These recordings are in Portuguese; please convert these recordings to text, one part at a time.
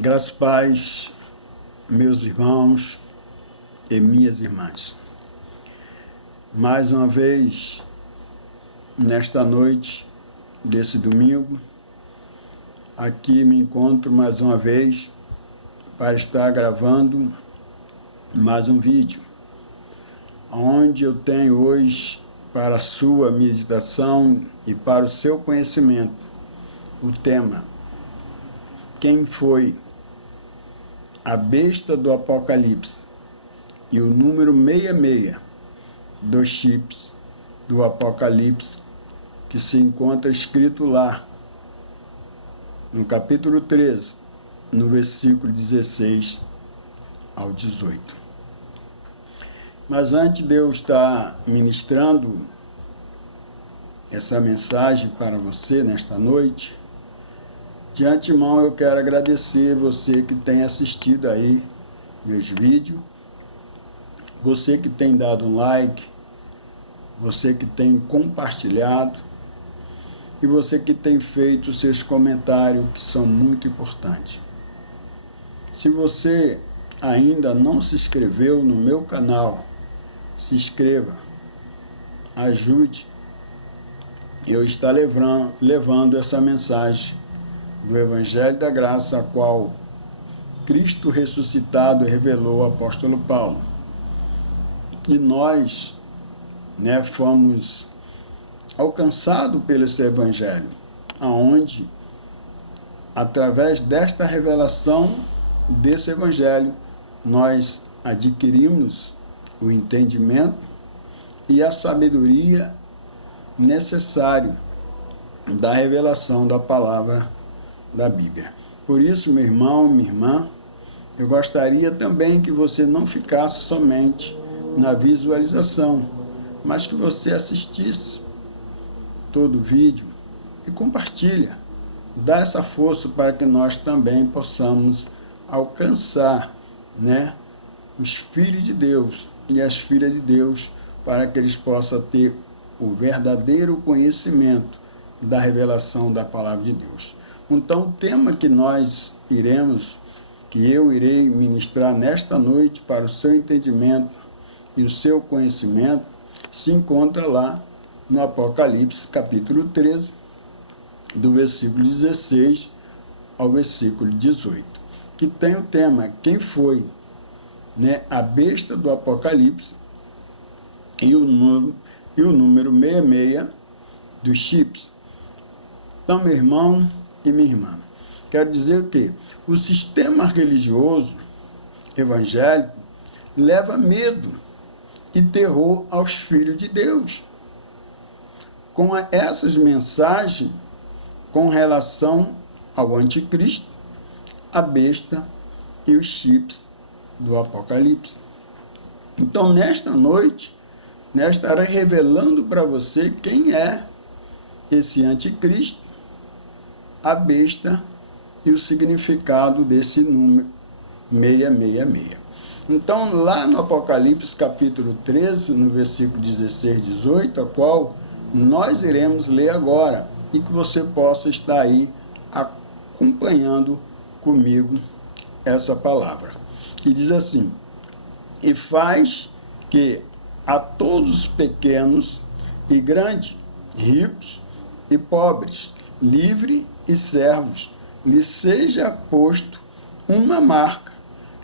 Graças e paz, meus irmãos e minhas irmãs. Mais uma vez, nesta noite desse domingo, aqui me encontro mais uma vez para estar gravando mais um vídeo, onde eu tenho hoje para a sua meditação e para o seu conhecimento o tema: quem foi a besta do Apocalipse e o número 66 dos chips do Apocalipse, que se encontra escrito lá no capítulo 13, no versículo 16 ao 18. Mas antes de eu estar ministrando essa mensagem para você nesta noite, de antemão eu quero agradecer você que tem assistido aí meus vídeos, você que tem dado um like, você que tem compartilhado e você que tem feito seus comentários, que são muito importantes. Se você ainda não se inscreveu no meu canal, se inscreva, ajude eu estar levando essa mensagem do Evangelho da Graça, a qual Cristo ressuscitado revelou ao apóstolo Paulo. E nós, fomos alcançados pelo esse Evangelho, aonde, através desta revelação desse Evangelho, nós adquirimos o entendimento e a sabedoria necessário da revelação da palavra da Bíblia. Por isso, meu irmão, minha irmã, eu gostaria também que você não ficasse somente na visualização, mas que você assistisse todo o vídeo e compartilha. Dá essa força para que nós também possamos alcançar, os filhos de Deus e as filhas de Deus, para que eles possam ter o verdadeiro conhecimento da revelação da palavra de Deus. Então, o tema que eu irei ministrar nesta noite para o seu entendimento e o seu conhecimento, se encontra lá no Apocalipse, capítulo 13, do versículo 16 ao versículo 18, que tem o tema: quem foi a besta do Apocalipse e o número 66 dos chips. Então, meu irmão e minha irmã, quero dizer o quê? O sistema religioso evangélico leva medo e terror aos filhos de Deus com essas mensagens com relação ao anticristo, a besta e os chips do Apocalipse. Então, nesta noite, estarei revelando para você quem é esse anticristo, a besta e o significado desse número 666. Então, lá no Apocalipse capítulo 13, no versículo 16 e 18, a qual nós iremos ler agora, e que você possa estar aí acompanhando comigo essa palavra, que diz assim: e faz que a todos os pequenos e grandes, ricos e pobres, livres e servos, lhe seja posto uma marca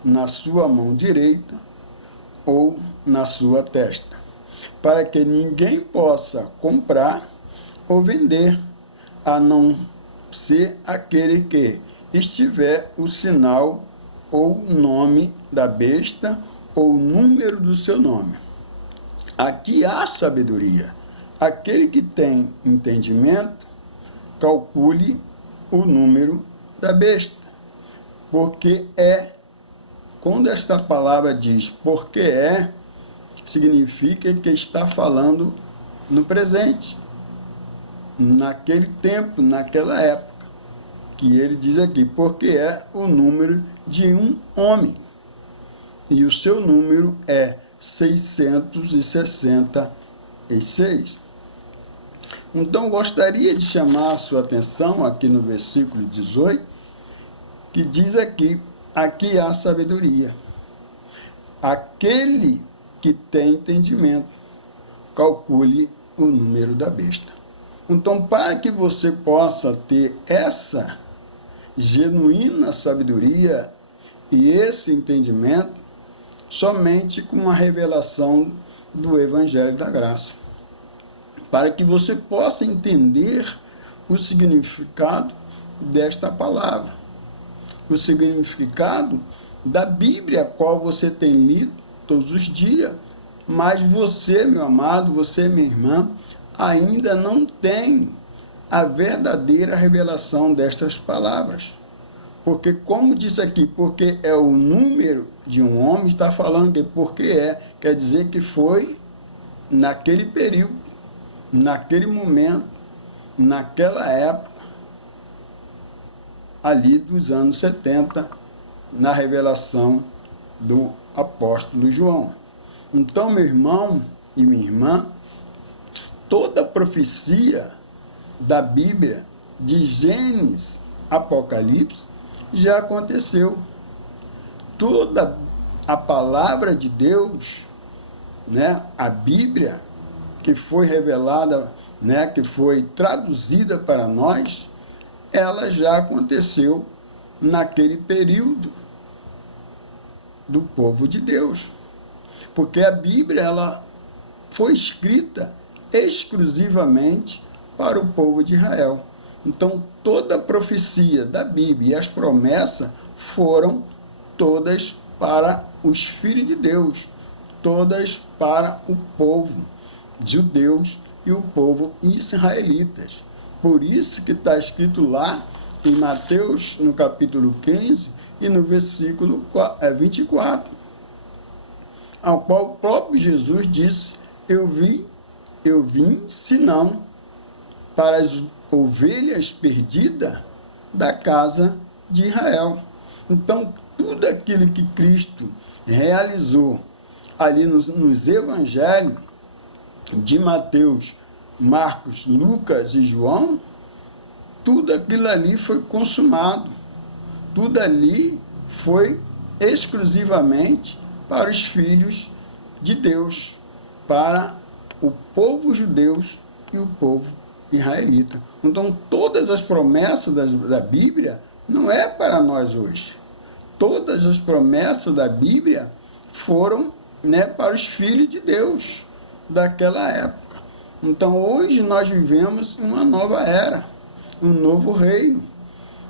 na sua mão direita ou na sua testa, para que ninguém possa comprar ou vender, a não ser aquele que estiver o sinal ou o nome da besta ou o número do seu nome. Aqui há sabedoria. Aquele que tem entendimento, calcule o número da besta, porque quando esta palavra diz porque significa que está falando no presente, naquele tempo, naquela época, que ele diz aqui, porque é o número de um homem, e o seu número é 666. Então, gostaria de chamar a sua atenção aqui no versículo 18, que diz aqui há sabedoria. Aquele que tem entendimento, calcule o número da besta. Então, para que você possa ter essa genuína sabedoria e esse entendimento, somente com a revelação do Evangelho da Graça. Para que você possa entender o significado desta palavra, o significado da Bíblia, a qual você tem lido todos os dias, mas você, meu amado, você, minha irmã, ainda não tem a verdadeira revelação destas palavras. Porque, como disse aqui, porque é o número de um homem, está falando que porque quer dizer que foi naquele período, naquele momento, naquela época, ali dos anos 70, na revelação do apóstolo João. Então, meu irmão e minha irmã, toda a profecia da Bíblia, de Gênesis, Apocalipse, já aconteceu. Toda a palavra de Deus, né, a Bíblia, que foi revelada, né, que foi traduzida para nós, ela já aconteceu naquele período do povo de Deus. Porque a Bíblia, ela foi escrita exclusivamente para o povo de Israel. Então, toda a profecia da Bíblia e as promessas foram todas para os filhos de Deus, todas para o povo judeus e o povo israelitas. Por isso que está escrito lá em Mateus, no capítulo 15 e no versículo 24, ao qual o próprio Jesus disse: eu vim, senão para as ovelhas perdidas da casa de Israel. Então, tudo aquilo que Cristo realizou ali nos evangelhos de Mateus, Marcos, Lucas e João, tudo aquilo ali foi consumado. Tudo ali foi exclusivamente para os filhos de Deus, para o povo judeu e o povo israelita. Então, todas as promessas da Bíblia não é para nós hoje. Todas as promessas da Bíblia foram, né, para os filhos de Deus daquela época. Então, hoje nós vivemos uma nova era, um novo reino,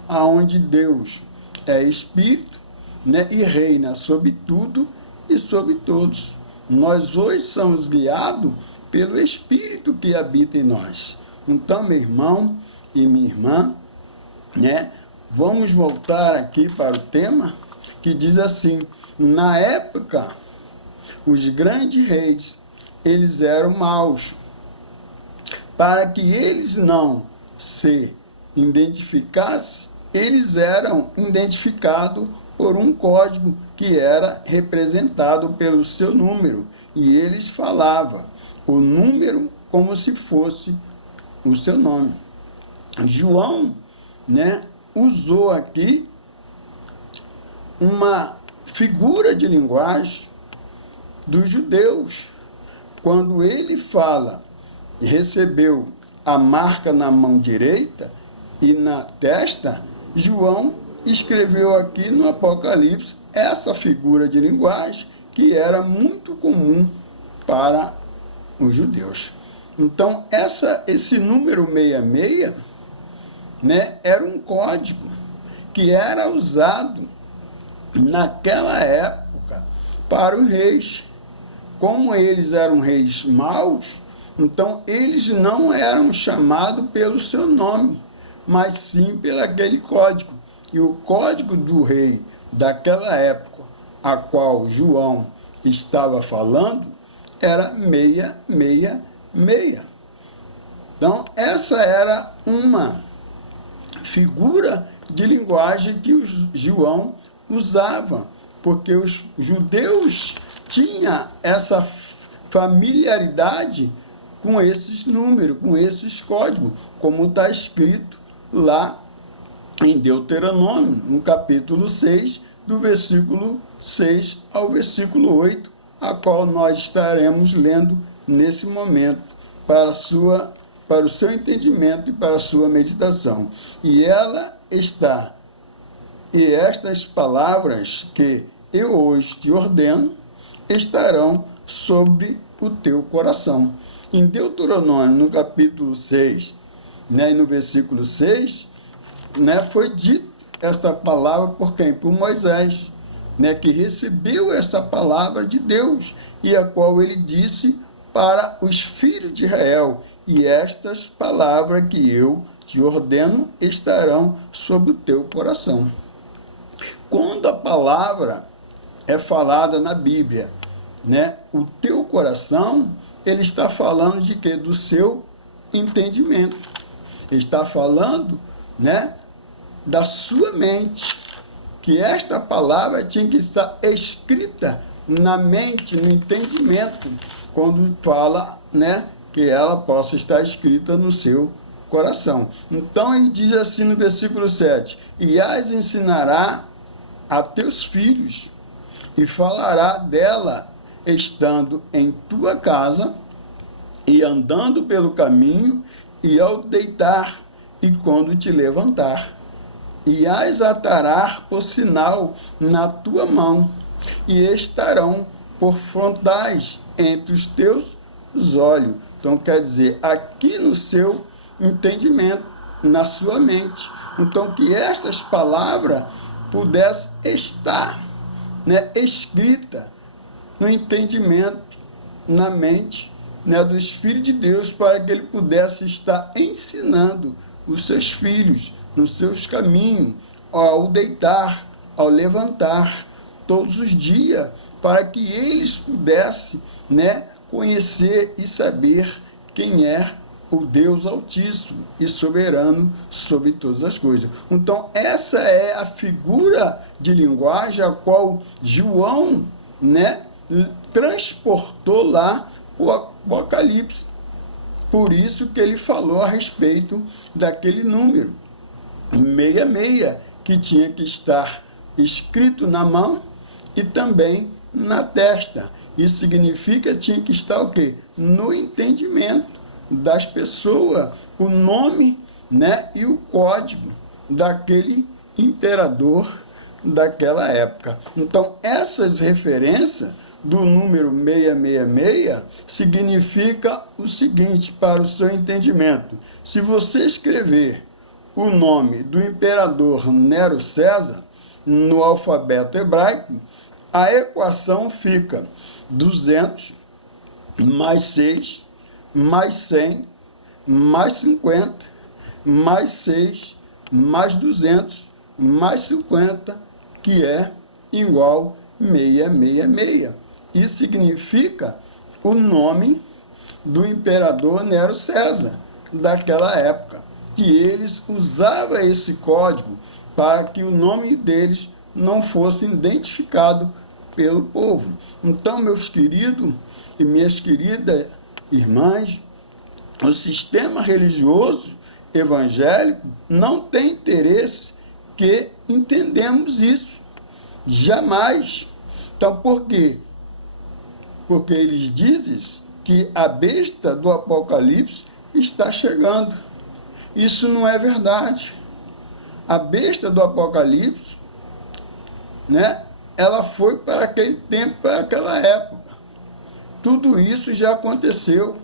aonde Deus é Espírito, né, e reina sobre tudo e sobre todos. Nós hoje somos guiados pelo Espírito que habita em nós. Então, meu irmão e minha irmã, né, vamos voltar aqui para o tema que diz assim: na época, os grandes reis, eles eram maus, para que eles não se identificassem, eles eram identificados por um código que era representado pelo seu número, e eles falavam o número como se fosse o seu nome. João, né, usou aqui uma figura de linguagem dos judeus. Quando ele fala, recebeu a marca na mão direita e na testa, João escreveu aqui no Apocalipse essa figura de linguagem que era muito comum para os judeus. Então, esse número 66, né, era um código que era usado naquela época para os reis. Como eles eram reis maus, então eles não eram chamados pelo seu nome, mas sim pelo aquele código. E o código do rei daquela época, a qual João estava falando, era 666. Então, essa era uma figura de linguagem que o João usava, porque os judeus tinham essa familiaridade com esses números, com esses códigos, como está escrito lá em Deuteronômio, no capítulo 6, do versículo 6 ao versículo 8, a qual nós estaremos lendo nesse momento para o seu entendimento e para a sua meditação. E estas palavras que eu hoje te ordeno estarão sobre o teu coração. Em Deuteronômio, no capítulo 6, e no versículo 6, foi dito esta palavra por quem? Por Moisés, que recebeu esta palavra de Deus, e a qual ele disse para os filhos de Israel: e estas palavras que eu te ordeno estarão sobre o teu coração. Quando a palavra é falada na Bíblia, o teu coração, ele está falando de quê? Do seu entendimento. Ele está falando, da sua mente, que esta palavra tinha que estar escrita na mente, no entendimento, quando fala, que ela possa estar escrita no seu coração. Então ele diz assim no versículo 7: e as ensinará a teus filhos, e falará dela estando em tua casa, e andando pelo caminho, e ao deitar, e quando te levantar. E as atarás por sinal na tua mão, e estarão por frontais entre os teus olhos. Então, quer dizer, aqui no seu entendimento, na sua mente. Então, que estas palavras pudessem estar escrita no entendimento, na mente dos filhos de Deus, para que ele pudesse estar ensinando os seus filhos nos seus caminhos, ao deitar, ao levantar, todos os dias, para que eles pudessem conhecer e saber quem é o Deus Altíssimo e soberano sobre todas as coisas. Então, essa é a figura de linguagem a qual João transportou lá o Apocalipse. Por isso que ele falou a respeito daquele número 66, que tinha que estar escrito na mão e também na testa. Isso significa que tinha que estar o quê? No entendimento das pessoas, o nome e o código daquele imperador daquela época. Então, essas referências do número 666 significa o seguinte, para o seu entendimento: se você escrever o nome do imperador Nero César no alfabeto hebraico, a equação fica 200 mais 6 mais 100 mais 50 mais 6 mais 200 mais 50, que é igual 666. Isso significa o nome do imperador Nero César daquela época, que eles usavam esse código para que o nome deles não fosse identificado pelo povo. Então, meus queridos e minhas queridas irmãs, o sistema religioso evangélico não tem interesse que entendemos isso. Jamais. Então, por quê? Porque eles dizem que a besta do Apocalipse está chegando. Isso não é verdade. A besta do Apocalipse, ela foi para aquele tempo, para aquela época. Tudo isso já aconteceu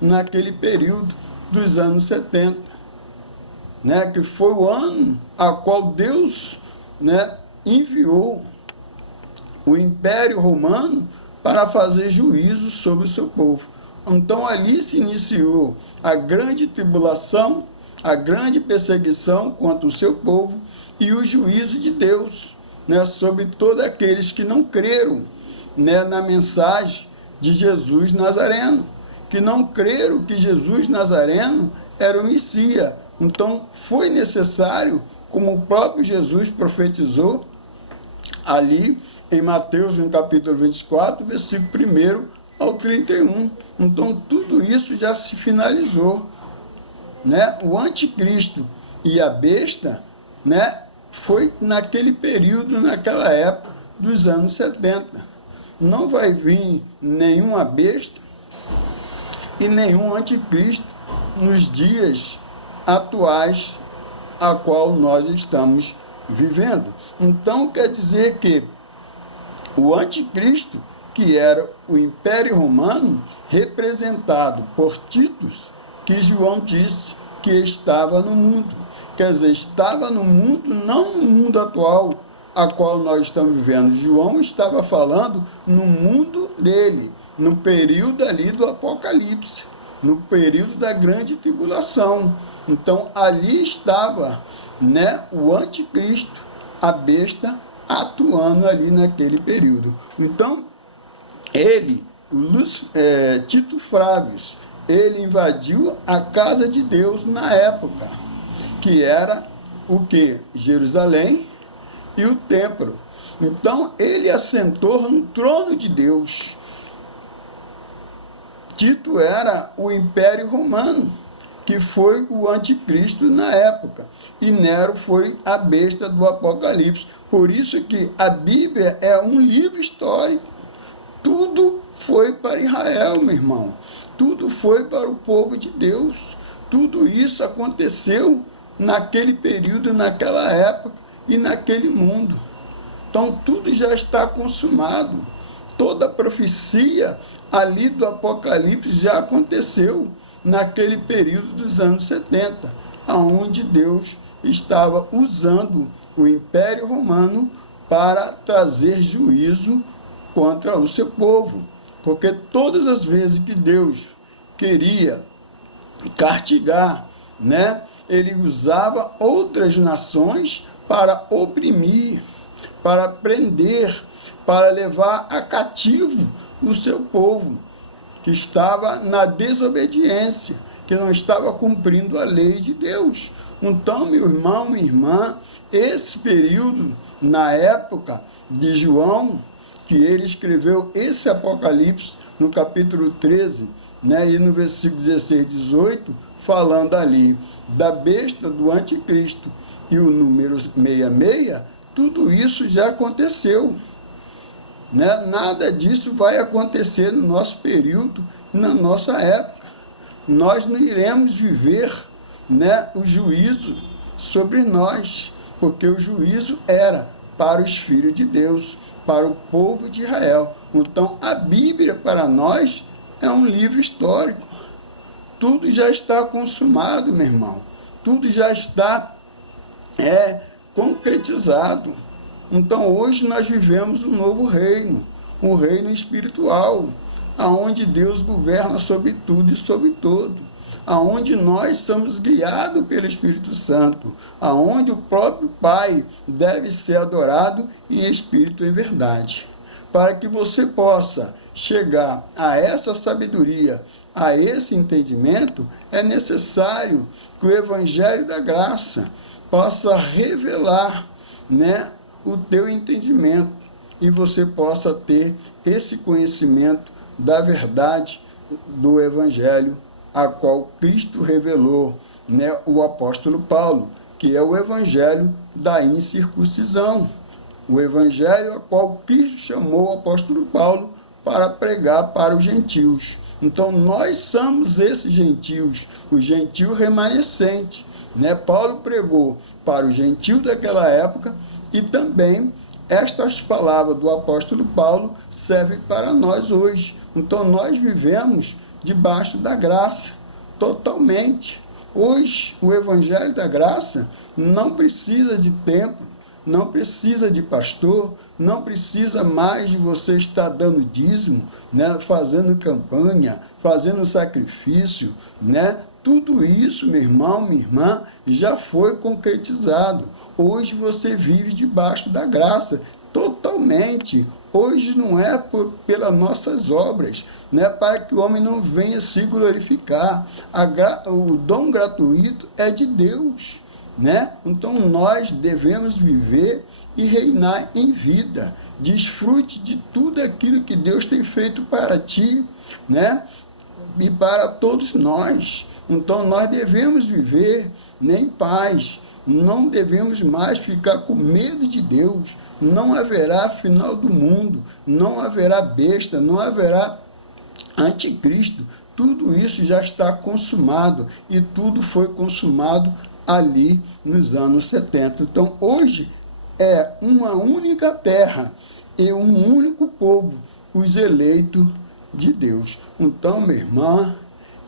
naquele período dos anos 70, que foi o ano a qual Deus enviou o Império Romano para fazer juízo sobre o seu povo. Então, ali se iniciou a grande tribulação, a grande perseguição contra o seu povo e o juízo de Deus sobre todos aqueles que não creram na mensagem de Jesus Nazareno, que não creram que Jesus Nazareno era o Messias. Então, foi necessário, como o próprio Jesus profetizou, ali em Mateus, no capítulo 24, versículo 1 ao 31. Então, tudo isso já se finalizou. O anticristo e a besta, né, foi naquele período, naquela época dos anos 70. Não vai vir nenhuma besta e nenhum anticristo nos dias atuais a qual nós estamos vivendo. Então quer dizer que o anticristo, que era o Império Romano, representado por Titus, que João disse que estava no mundo. Quer dizer, estava no mundo, não no mundo atual, a qual nós estamos vivendo. João estava falando no mundo dele, no período ali do Apocalipse, no período da grande tribulação. Então, ali estava, né, o anticristo, a besta, atuando ali naquele período. Então, ele, Tito Frávios, ele invadiu a casa de Deus na época, que era o que? Jerusalém e o templo. Então, ele assentou no trono de Deus. Tito era o Império Romano, que foi o anticristo na época, e Nero foi a besta do Apocalipse. Por isso que a Bíblia é um livro histórico. Tudo foi para Israel, meu irmão. Tudo foi para o povo de Deus. Tudo isso aconteceu naquele período, naquela época e naquele mundo. Então, tudo já está consumado. Toda a profecia ali do Apocalipse já aconteceu naquele período dos anos 70, onde Deus estava usando o Império Romano para trazer juízo contra o seu povo. Porque todas as vezes que Deus queria castigar, né, ele usava outras nações para oprimir, para prender, para levar a cativo o seu povo, que estava na desobediência, que não estava cumprindo a lei de Deus. Então, meu irmão, minha irmã, esse período, na época de João, que ele escreveu esse Apocalipse, no capítulo 13, né, e no versículo 16 e 18, falando ali da besta do anticristo e o número 66, tudo isso já aconteceu. Né? Nada disso vai acontecer no nosso período, na nossa época. Nós não iremos viver, né, o juízo sobre nós, porque o juízo era para os filhos de Deus, para o povo de Israel. Então, a Bíblia para nós é um livro histórico. Tudo já está consumado, meu irmão. Tudo já está concretizado. Então, hoje nós vivemos um novo reino, um reino espiritual, aonde Deus governa sobre tudo e sobre todo, aonde nós somos guiados pelo Espírito Santo, aonde o próprio Pai deve ser adorado em espírito e em verdade. Para que você possa chegar a essa sabedoria, a esse entendimento, é necessário que o Evangelho da Graça possa revelar, né, o teu entendimento e você possa ter esse conhecimento da verdade do Evangelho, a qual Cristo revelou, né, o apóstolo Paulo, que é o Evangelho da incircuncisão. O Evangelho a qual Cristo chamou o apóstolo Paulo para pregar para os gentios. Então, nós somos esses gentios, o gentio remanescente. Né? Paulo pregou para o gentio daquela época e também estas palavras do apóstolo Paulo servem para nós hoje. Então, nós vivemos debaixo da graça, totalmente. Hoje, o Evangelho da Graça não precisa de templo, não precisa de pastor, não precisa mais de você estar dando dízimo, né, fazendo campanha, fazendo sacrifício, né? Tudo isso, meu irmão, minha irmã, já foi concretizado. Hoje você vive debaixo da graça, totalmente. Hoje não é pelas nossas obras, né, para que o homem não venha se glorificar. O dom gratuito é de Deus. Né? Então nós devemos viver e reinar em vida. Desfrute de tudo aquilo que Deus tem feito para ti, né? E para todos nós. Então nós devemos viver, né, em paz, Não devemos mais ficar com medo de Deus. Não haverá final do mundo, não haverá besta, não haverá anticristo. Tudo isso já está consumado e tudo foi consumado ali nos anos 70. Então, hoje é uma única terra e um único povo, os eleitos de Deus. Então, minha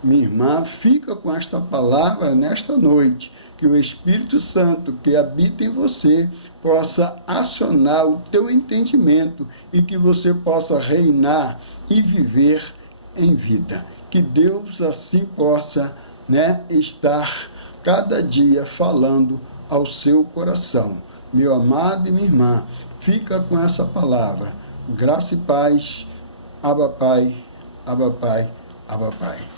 irmã, fica com esta palavra nesta noite, que o Espírito Santo que habita em você possa acionar o teu entendimento e que você possa reinar e viver em vida. Que Deus assim possa, estar cada dia falando ao seu coração. Meu amado e minha irmã, fica com essa palavra. Graça e paz. Abba Pai, Abba Pai, Abba Pai.